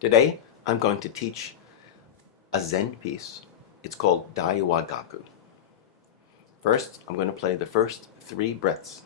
Today, I'm going to teach a Zen piece. It's called Daiwagaku. First, I'm going to play the first 3 breaths.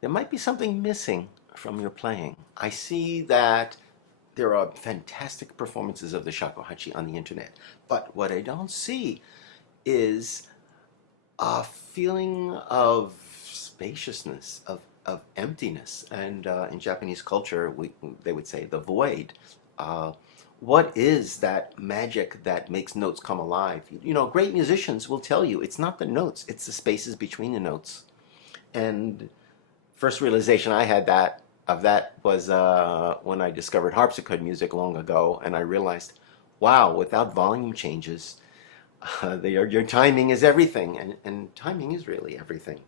There might be something missing from your playing. I see that there are fantastic performances of the Shakuhachi on the internet, but what I don't see is a feeling of spaciousness, of emptiness, and in Japanese culture, they would say the void. Uh, what is that magic that makes notes come alive? You know, great musicians will tell you it's not the notes, it's the spaces between the notes. And first realization I had of that was when I discovered harpsichord music long ago, and I realized, wow, without volume changes, your timing is everything, and timing is really everything.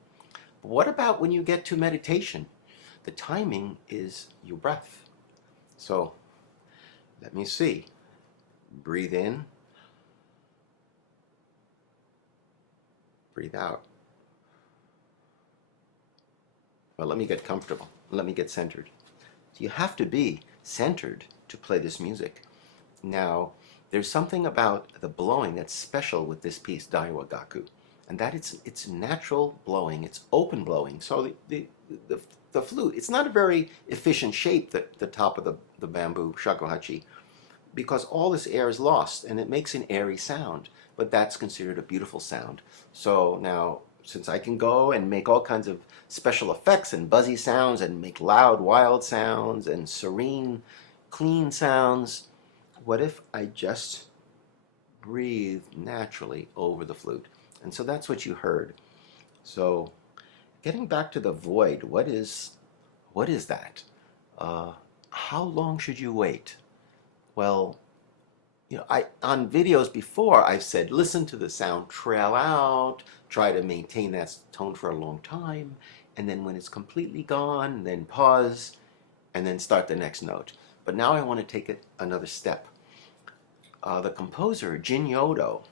But what about when you get to meditation? The timing is your breath. So let me see. Breathe in, breathe out. Well, let me get comfortable. Let me get centered. You have to be centered to play this music. Now, there's something about the blowing that's special with this piece, Daiwagaku, and that it's natural blowing, it's open blowing. So the flute, it's not a very efficient shape, the top of the bamboo shakuhachi, because all this air is lost, and it makes an airy sound, but that's considered a beautiful sound. So now, since I can go and make all kinds of special effects and buzzy sounds and make loud, wild sounds and serene, clean sounds, what if I just breathe naturally over the flute? And so that's what you heard. So getting back to the void, what is that? How long should you wait? Well, you know, on videos before I've said listen to the sound trail out, try to maintain that tone for a long time, and then when it's completely gone, then pause, and then start the next note. But now I want to take it another step. The composer Jin Nyodo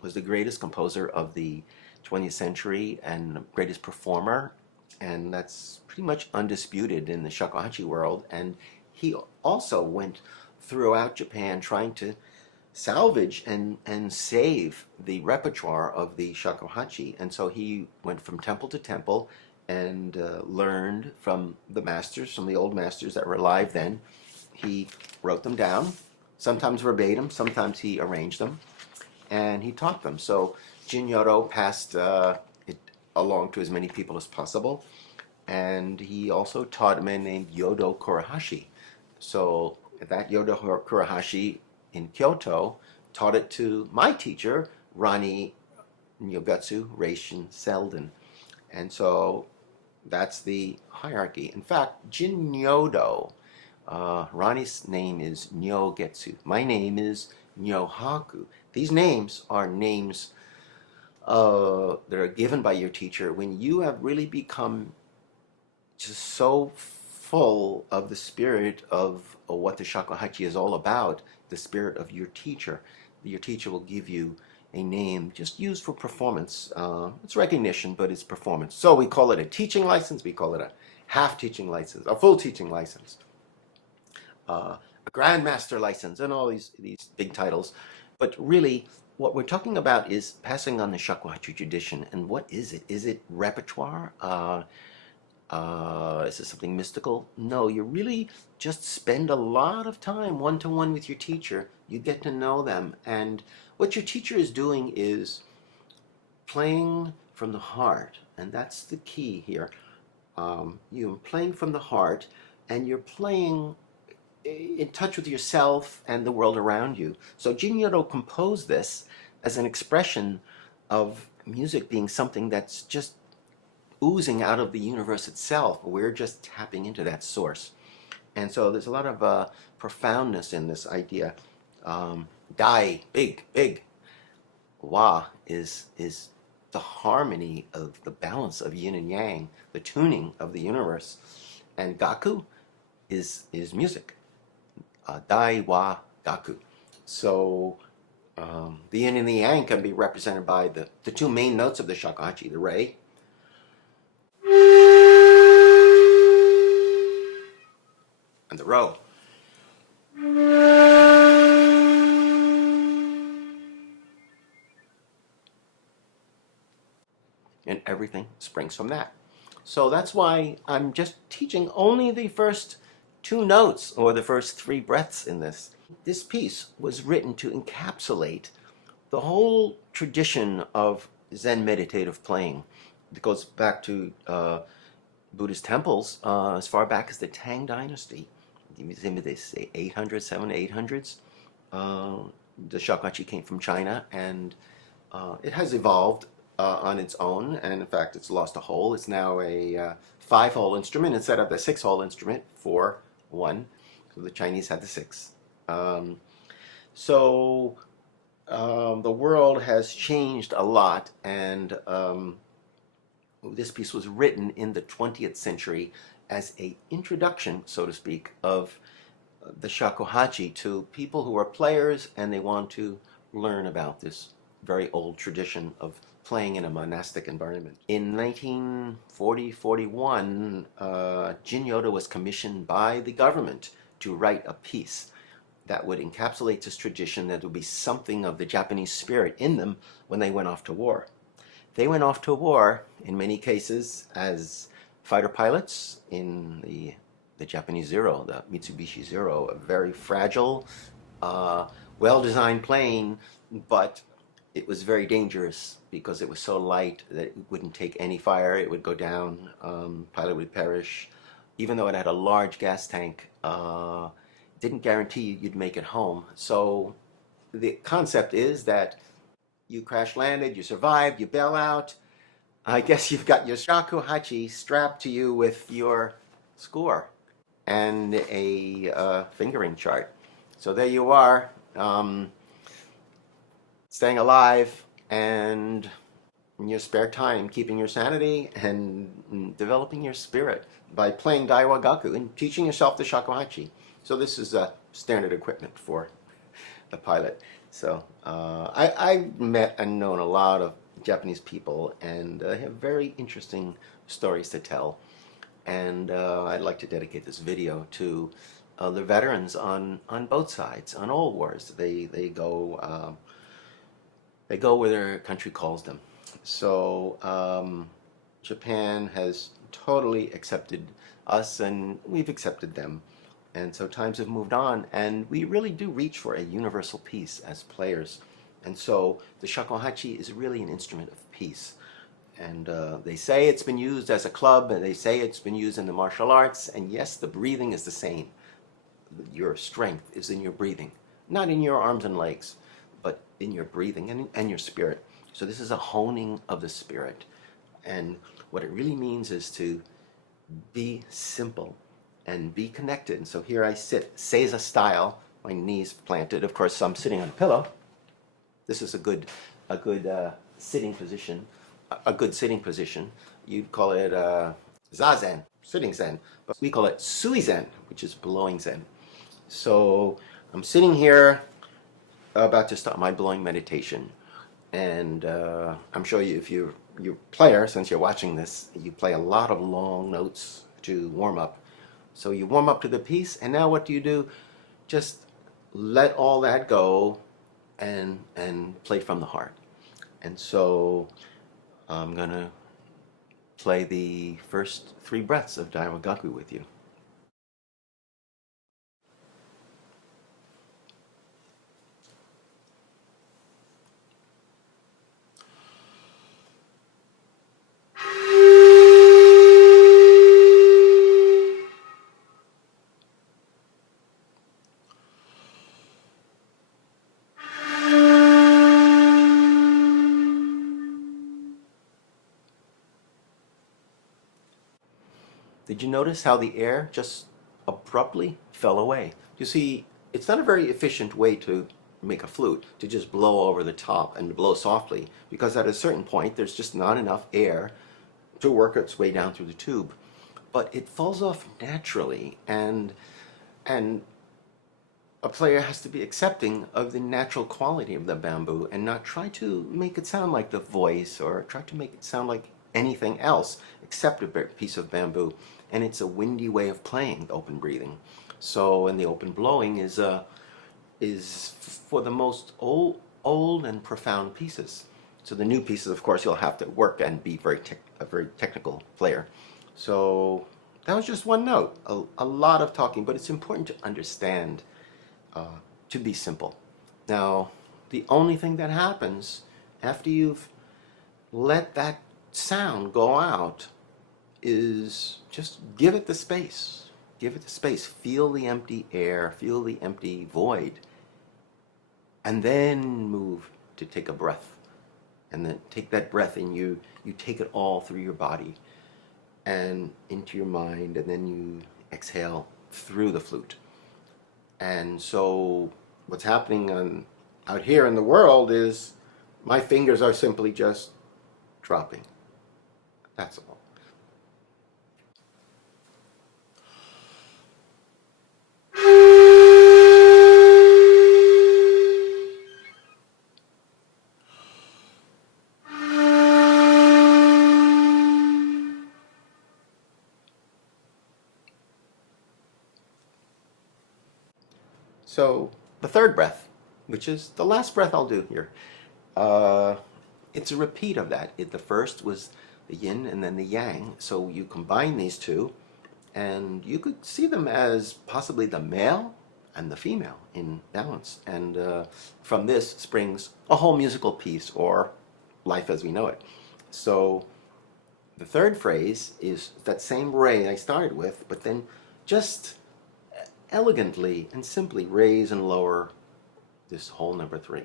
was the greatest composer of the 20th century and the greatest performer, and that's pretty much undisputed in the shakuhachi world. And he also went throughout Japan trying to salvage and save the repertoire of the shakuhachi. And so he went from temple to temple and learned from the masters, from the old masters that were alive then. He wrote them down, sometimes verbatim, sometimes he arranged them, and he taught them. So Jin Nyodo passed it along to as many people as possible, and he also taught a man named Yodo Kurahashi. So that Yodo Kurahashi in Kyoto taught it to my teacher, Rani Nyogatsu Reishin Selden. And so that's the hierarchy. In fact, Jin Nyodo, Rani's name is Nyogetsu. My name is Nyohaku. These names are names that are given by your teacher when you have really become just so full of the spirit of what the shakuhachi is all about, the spirit of your teacher. Your teacher will give you a name just used for performance. It's recognition, but it's performance. So we call it a teaching license, we call it a half teaching license, a full teaching license, a grandmaster license, and all these big titles. But really, what we're talking about is passing on the shakuhachi tradition. And what is it? Is it repertoire? Is this something mystical? No, you really just spend a lot of time one-to-one with your teacher. You get to know them. And what your teacher is doing is playing from the heart. And that's the key here. You're playing from the heart, and you're playing in touch with yourself and the world around you. So Jin Nyodo composed this as an expression of music being something that's just oozing out of the universe itself. We're just tapping into that source. And so there's a lot of profoundness in this idea. Dai, big, big. Wa is the harmony of the balance of yin and yang, the tuning of the universe. And gaku is music. Daiwagaku. So the yin and the yang can be represented by the two main notes of the shakuhachi, the rei and the ro. And everything springs from that. So that's why I'm just teaching only the first two notes, or the first three breaths in this. This piece was written to encapsulate the whole tradition of Zen meditative playing. It goes back to Buddhist temples as far back as the Tang Dynasty. They say 800s, 800s. The shakuhachi came from China, and it has evolved on its own, and in fact it's lost a hole. It's now a 5-hole instrument instead of the 6-hole instrument, 4-1. So the Chinese had the 6. So the world has changed a lot, and this piece was written in the 20th century as an introduction, so to speak, of the shakuhachi to people who are players and they want to learn about this very old tradition of playing in a monastic environment. In 1940-41, Jin Nyodo was commissioned by the government to write a piece that would encapsulate this tradition, that would be something of the Japanese spirit in them when they went off to war. They went off to war, in many cases, as fighter pilots in the Japanese Zero, the Mitsubishi Zero, a very fragile, well-designed plane, but it was very dangerous because it was so light that it wouldn't take any fire. It would go down, pilot would perish. Even though it had a large gas tank, didn't guarantee you'd make it home. So the concept is that you crash landed, you survived, you bail out. I guess you've got your shakuhachi strapped to you with your score and a fingering chart. So there you are, staying alive and in your spare time keeping your sanity and developing your spirit by playing Daiwagaku and teaching yourself the shakuhachi. So this is standard equipment for the pilot. So I've met and known a lot of Japanese people, and have very interesting stories to tell. And I'd like to dedicate this video to the veterans on both sides, on all wars. They go where their country calls them. So Japan has totally accepted us, and we've accepted them. And so times have moved on, and we really do reach for a universal peace as players. And so the shakuhachi is really an instrument of peace. And they say it's been used as a club, and they say it's been used in the martial arts. And yes, the breathing is the same. Your strength is in your breathing, not in your arms and legs, but in your breathing and your spirit. So this is a honing of the spirit. And what it really means is to be simple and be connected. And so here I sit, Seiza style, my knees planted. Of course, I'm sitting on a pillow. This is a good sitting position. A good sitting position. You'd call it zazen, sitting zen, but we call it suizen, which is blowing zen. So I'm sitting here about to start my blowing meditation, and I'm sure you, if you're a player, since you're watching this, you play a lot of long notes to warm up. So you warm up to the piece, and now what do? Just let all that go and play from the heart. And so I'm gonna play the first 3 breaths of Daiwagaku with you. Did you notice how the air just abruptly fell away? You see, it's not a very efficient way to make a flute, to just blow over the top and blow softly, because at a certain point there's just not enough air to work its way down through the tube. But it falls off naturally, and a player has to be accepting of the natural quality of the bamboo and not try to make it sound like the voice or try to make it sound like anything else except a piece of bamboo. And it's a windy way of playing open breathing. So, and the open blowing is for the most old and profound pieces. So the new pieces, of course, you'll have to work and be a very technical player. So that was just one note. A lot of talking, but it's important to understand, to be simple. Now, the only thing that happens after you've let that sound go out is just give it the space. Give it the space. Feel the empty air, feel the empty void, and then move to take a breath. And then take that breath and you take it all through your body and into your mind, and then you exhale through the flute. And so what's happening out here in the world is my fingers are simply just dropping. That's all. So the third breath, which is the last breath I'll do here, it's a repeat of that. The first was the yin and then the yang. So you combine these two, and you could see them as possibly the male and the female in balance. And from this springs a whole musical piece, or life as we know it. So the third phrase is that same ray I started with, but then just elegantly and simply raise and lower this whole number 3.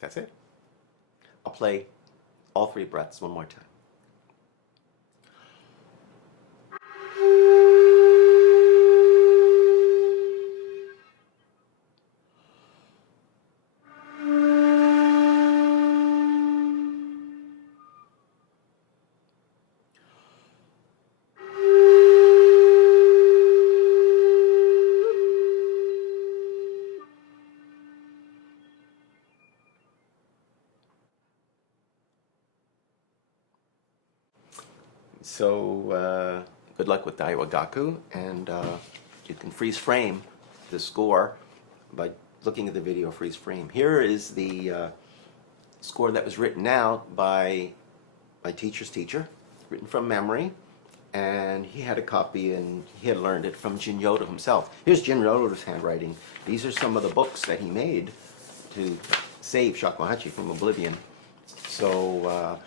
That's it. I'll play all 3 breaths one more time. So good luck with Daiwagaku, and you can freeze frame the score by looking at the video freeze frame. Here is the score that was written out by my teacher's teacher, written from memory, and he had a copy and he had learned it from Jin Nyodo himself. Here's Jin Nyodo's handwriting. These are some of the books that he made to save Shakuhachi from oblivion. So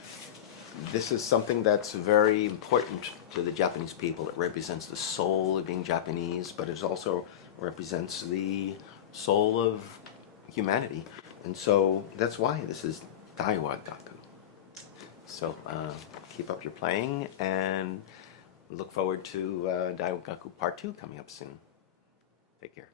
this is something that's very important to the Japanese people. It represents the soul of being Japanese, but it also represents the soul of humanity. And so that's why this is Daiwagaku. So keep up your playing, and look forward to Daiwagaku Part 2 coming up soon. Take care.